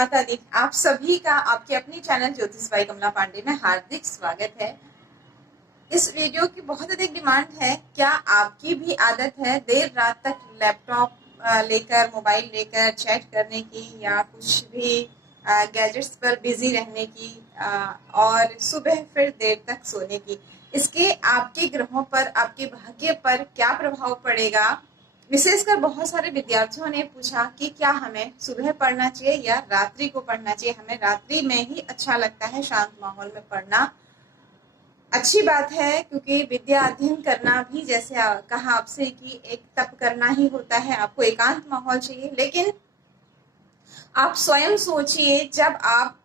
माता दी। आप सभी का आपके अपने चैनल ज्योतिष बाई कमला पांडे में हार्दिक स्वागत है। इस वीडियो की बहुत अधिक डिमांड है। क्या आपकी भी आदत है देर रात तक लैपटॉप लेकर, मोबाइल लेकर चैट करने की या कुछ भी गैजेट्स पर बिजी रहने की और सुबह फिर देर तक सोने की? इसके आपके ग्रहों पर, आपके भाग्य पर क्या प्रभाव पड़ेगा? विशेषकर बहुत सारे विद्यार्थियों ने पूछा कि क्या हमें सुबह पढ़ना चाहिए या रात्रि को पढ़ना चाहिए। हमें रात्रि में ही अच्छा लगता है, शांत माहौल में पढ़ना अच्छी बात है, क्योंकि विद्या अध्ययन करना भी जैसे कहा आपसे कि एक तप करना ही होता है। आपको एकांत माहौल चाहिए। लेकिन आप स्वयं सोचिए, जब आप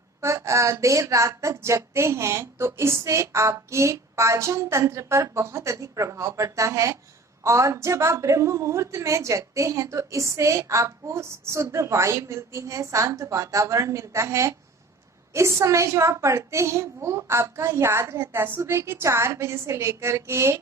देर रात तक जगते हैं तो इससे आपके पाचन तंत्र पर बहुत अधिक प्रभाव पड़ता है। और जब आप ब्रह्म मुहूर्त में जगते हैं तो इससे आपको शुद्ध वायु मिलती है, शांत वातावरण मिलता है। इस समय जो आप पढ़ते हैं वो आपका याद रहता है। सुबह के 4 बजे से लेकर के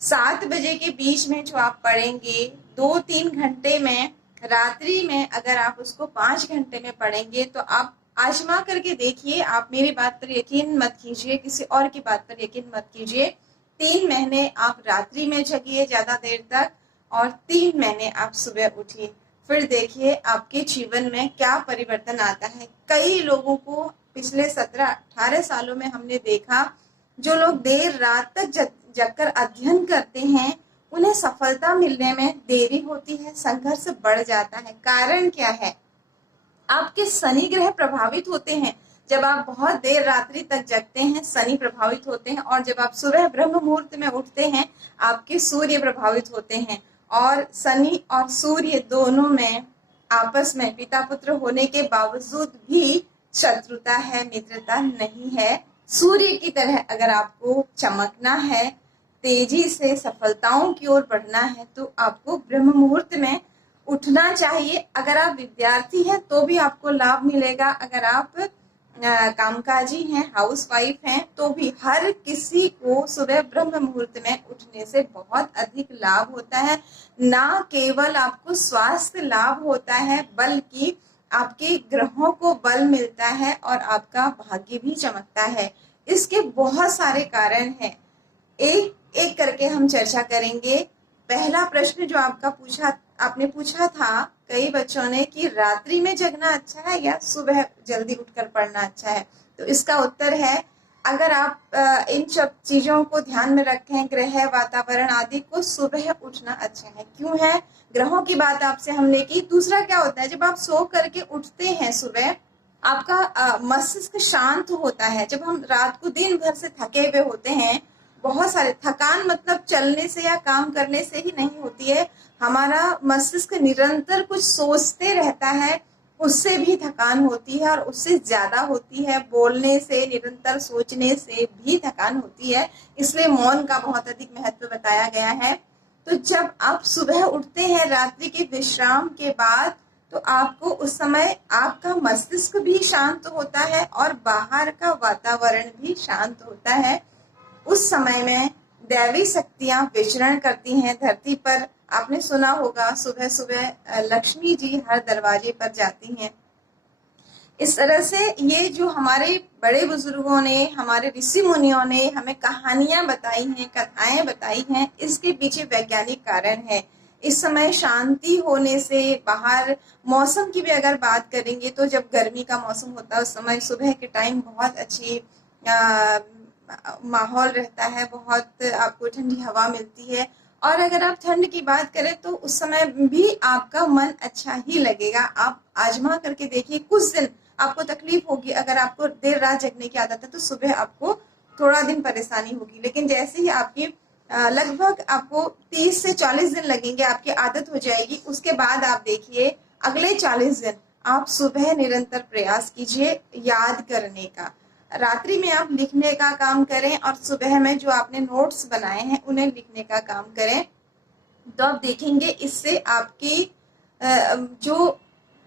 7 बजे के बीच में जो आप पढ़ेंगे 2-3 घंटे में, रात्रि में अगर आप उसको 5 घंटे में पढ़ेंगे तो आप आजमा करके देखिए। आप मेरी बात पर यकीन मत कीजिए, किसी और की बात पर यकीन मत कीजिए। 3 महीने आप रात्रि में जगिए ज्यादा देर तक और 3 महीने आप सुबह उठिए, फिर देखिए आपके जीवन में क्या परिवर्तन आता है। कई लोगों को पिछले 17-18 सालों में हमने देखा, जो लोग देर रात तक जगकर अध्ययन करते हैं उन्हें सफलता मिलने में देरी होती है, संघर्ष बढ़ जाता है। कारण क्या है? आपके शनि ग्रह प्रभावित होते हैं। जब आप बहुत देर रात्रि तक जगते हैं शनि प्रभावित होते हैं, और जब आप सुबह ब्रह्म मुहूर्त में उठते हैं आपके सूर्य प्रभावित होते हैं। और शनि और सूर्य दोनों में आपस में पिता पुत्र होने के बावजूद भी शत्रुता है, मित्रता नहीं है। सूर्य की तरह अगर आपको चमकना है, तेजी से सफलताओं की ओर बढ़ना है तो आपको ब्रह्म मुहूर्त में उठना चाहिए। अगर आप विद्यार्थी हैं तो भी आपको लाभ मिलेगा। अगर आप कामकाजी हैं, हाउसवाइफ हैं, तो भी हर किसी को सुबह ब्रह्म मुहूर्त में उठने से बहुत अधिक लाभ होता है। ना केवल आपको स्वास्थ्य लाभ होता है बल्कि आपके ग्रहों को बल मिलता है और आपका भाग्य भी चमकता है। इसके बहुत सारे कारण हैं, एक एक करके हम चर्चा करेंगे। पहला प्रश्न जो आपने पूछा था कई बच्चों ने कि रात्रि में जगना अच्छा है या सुबह जल्दी उठकर पढ़ना अच्छा है, तो इसका उत्तर है अगर आप इन सब चीजों को ध्यान में रखें, ग्रह, वातावरण आदि को, सुबह उठना अच्छा है। क्यों है? ग्रहों की बात आपसे हमने की। दूसरा क्या होता है, जब आप सो करके उठते हैं सुबह, आपका मस्तिष्क शांत होता है। जब हम रात को दिन भर से थके हुए होते हैं, बहुत सारे थकान मतलब चलने से या काम करने से ही नहीं होती है, हमारा मस्तिष्क निरंतर कुछ सोचते रहता है, उससे भी थकान होती है और उससे ज्यादा होती है। बोलने से, निरंतर सोचने से भी थकान होती है। इसलिए मौन का बहुत अधिक महत्व बताया गया है। तो जब आप सुबह उठते हैं रात्रि के विश्राम के बाद, तो आपको उस समय आपका मस्तिष्क भी शांत होता है और बाहर का वातावरण भी शांत होता है। उस समय में दैवी शक्तियां विचरण करती हैं धरती पर। आपने सुना होगा सुबह सुबह लक्ष्मी जी हर दरवाजे पर जाती हैं। इस तरह से ये जो हमारे बड़े बुजुर्गों ने, हमारे ऋषि मुनियों ने हमें कहानियां बताई हैं, कथाएं बताई हैं, इसके पीछे वैज्ञानिक कारण है। इस समय शांति होने से, बाहर मौसम की भी अगर बात करेंगे तो जब गर्मी का मौसम होता है उस समय सुबह के टाइम बहुत अच्छी माहौल रहता है, बहुत आपको ठंडी हवा मिलती है। और अगर आप ठंड की बात करें तो उस समय भी आपका मन अच्छा ही लगेगा। आप आजमा करके देखिए, कुछ दिन आपको तकलीफ होगी। अगर आपको देर रात जगने की आदत है तो सुबह आपको थोड़ा दिन परेशानी होगी, लेकिन जैसे ही आपकी लगभग आपको 30 से 40 दिन लगेंगे, आपकी आदत हो जाएगी। उसके बाद आप देखिए अगले 40 दिन आप सुबह निरंतर प्रयास कीजिए याद करने का। रात्रि में आप लिखने का काम करें और सुबह में जो आपने नोट्स बनाए हैं उन्हें लिखने का काम करें, तो आप देखेंगे इससे आपकी जो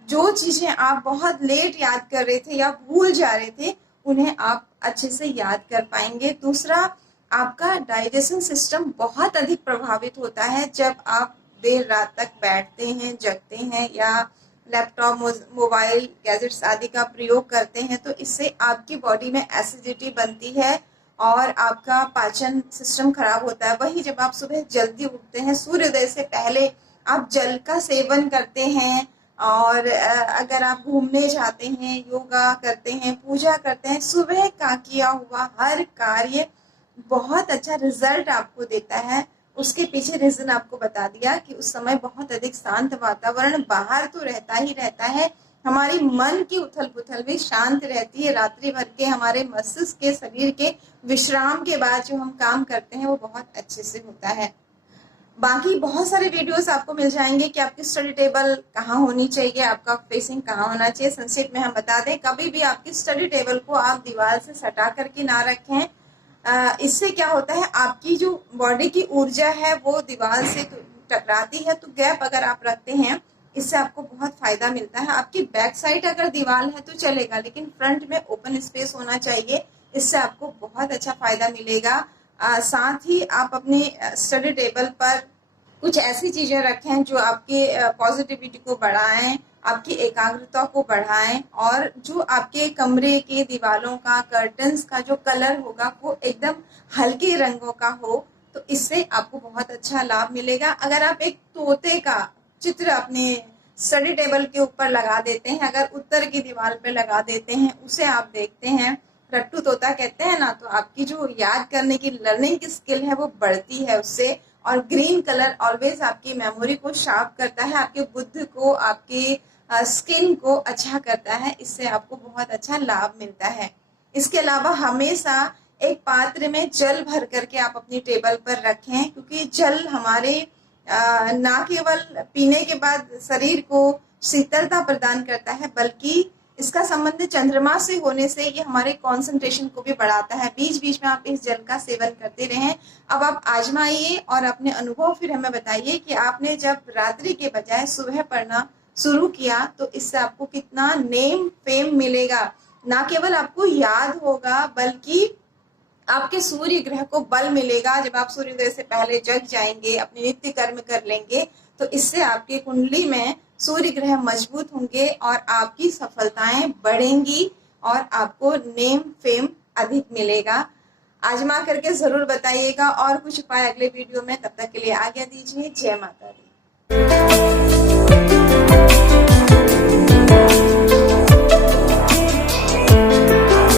जो चीजें आप बहुत लेट याद कर रहे थे या भूल जा रहे थे उन्हें आप अच्छे से याद कर पाएंगे। दूसरा, आपका डाइजेशन सिस्टम बहुत अधिक प्रभावित होता है जब आप देर रात तक बैठते हैं, जगते हैं या लैपटॉप, मोबाइल, गैजेट्स आदि का प्रयोग करते हैं तो इससे आपकी बॉडी में एसिडिटी बनती है और आपका पाचन सिस्टम खराब होता है। वही जब आप सुबह जल्दी उठते हैं, सूर्योदय से पहले आप जल का सेवन करते हैं और अगर आप घूमने जाते हैं, योगा करते हैं, पूजा करते हैं, सुबह का किया हुआ हर कार्य बहुत अच्छा रिजल्ट आपको देता है। उसके पीछे रीजन आपको बता दिया कि उस समय बहुत अधिक शांत वातावरण, बाहर तो रहता ही रहता है, हमारी मन की उथल पुथल भी शांत रहती है। रात्रि भर के हमारे मस्तिष्क के, शरीर के विश्राम के बाद जो हम काम करते हैं वो बहुत अच्छे से होता है। बाकी बहुत सारे वीडियोस आपको मिल जाएंगे कि आपकी स्टडी टेबल कहाँ होनी चाहिए, आपका फेसिंग कहाँ होना चाहिए। संक्षिप्त में हम बता दें, कभी भी आपकी स्टडी टेबल को आप दीवार से सटा करके ना रखें। इससे क्या होता है, आपकी जो बॉडी की ऊर्जा है वो दीवार से टकराती है, तो गैप अगर आप रखते हैं इससे आपको बहुत फायदा मिलता है। आपकी बैक साइड अगर दीवार है तो चलेगा, लेकिन फ्रंट में ओपन स्पेस होना चाहिए, इससे आपको बहुत अच्छा फायदा मिलेगा। साथ ही आप अपने स्टडी टेबल पर कुछ ऐसी चीजें रखें जो आपके पॉजिटिविटी को बढ़ाएं, आपकी एकाग्रता को बढ़ाएं और जो आपके कमरे के दीवारों का, कर्टन्स का जो कलर होगा वो एकदम हल्के रंगों का हो, तो इससे आपको बहुत अच्छा लाभ मिलेगा। अगर आप एक तोते का चित्र अपने स्टडी टेबल के ऊपर लगा देते हैं, अगर उत्तर की दीवार पे लगा देते हैं, उसे आप देखते हैं, रट्टू तोता कहते हैं ना, तो आपकी जो याद करने की लर्निंग की स्किल है वो बढ़ती है उससे। और ग्रीन कलर ऑलवेज आपकी मेमोरी को शार्प करता है, आपके बुद्धि को, आपकी स्किन को अच्छा करता है, इससे आपको बहुत अच्छा लाभ मिलता है। इसके अलावा हमेशा एक पात्र में जल भर करके आप अपनी टेबल पर रखें, क्योंकि जल हमारे ना केवल पीने के बाद शरीर को शीतलता प्रदान करता है, बल्कि इसका संबंध चंद्रमा से होने से ये हमारे कंसंट्रेशन को भी बढ़ाता है। बीच बीच में आप इस जल का सेवन करते रहें। अब आप आजमाइए और अपने अनुभव फिर हमें बताइए कि आपने जब रात्रि के बजाय सुबह पढ़ना शुरू किया तो इससे आपको कितना नेम फेम मिलेगा। ना केवल आपको याद होगा बल्कि आपके सूर्य ग्रह को बल मिलेगा। जब आप सूर्योदय से पहले जग जाएंगे, अपने नित्य कर्म कर लेंगे, तो इससे आपके कुंडली में सूर्य ग्रह मजबूत होंगे और आपकी सफलताएं बढ़ेंगी और आपको नेम फेम अधिक मिलेगा। आजमा करके जरूर बताइएगा और कुछ उपाय अगले वीडियो में। तब तक के लिए आज्ञा दीजिए। जय माता दी।